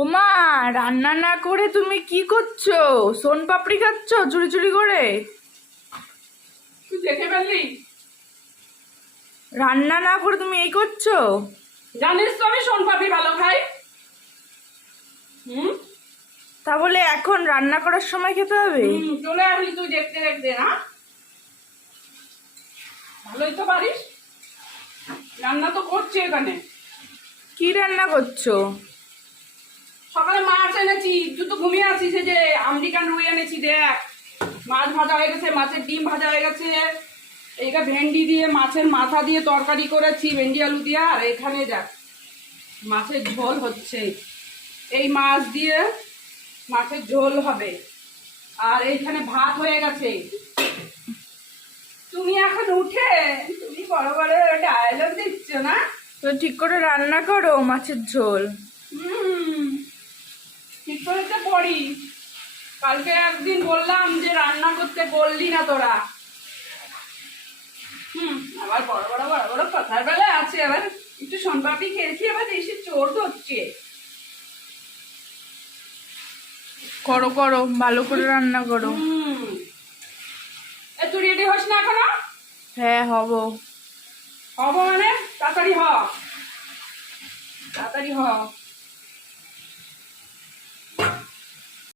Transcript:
ওমা, রান্না না করে তুমি কি করছো? সোন পাপড়ি খাচ্ছ চুরি চুরি করে? তুই দেখে ফেললি? রান্না না করে তুমি এই করছো? জানিস তো আমি সোনপাপড়ি ভালো খাই। তা বলে এখন রান্না করার সময় খেতে হবে? চলে আসলি তুই দেখতে দেখতে না? ভালোই তো পারিস। রান্না তো করছি এখানে। কি রান্না করছো? সকালে মাছ এনেছি, তুই তো ঘুমিয়ে আছিস। এই যে আমেরিকান রুই এনেছি, দেখ। মাছ ভাজা হয়ে গেছে, মাছের ডিম ভাজা হয়ে গেছে। এইটা ভেন্ডি দিয়ে মাছের মাথা দিয়ে তরকারি করেছি, ভেন্ডি আলু দিয়ে। আর এখানে দেখ মাছের ঝোল হচ্ছে। এই মাছ দিয়ে মাছের ঝোল হবে। আর এইখানে ভাত হয়ে গেছে। তুমি এখন উঠে তুমি বড় বড় ডায়লগ দিচ্ছ না? তো ঠিক করে রান্না করো মাছের ঝোল। ঠিক করে তো পড়ি। কালকে একদিন বললাম যে রান্না করতে বললি না তোরা। আবার বড় বড় বড় বড় কথার বেলায় আছে। আবার একটু সোনপাপড়ি খেয়েছি, আবার এসে চোর ধরছে। করো করো, ভালো করে রান্না করো। তুই রেডি হস না এখনো? হ্যাঁ, হব। হব মানে তাড়াতাড়ি হ, তাড়াতাড়ি হ।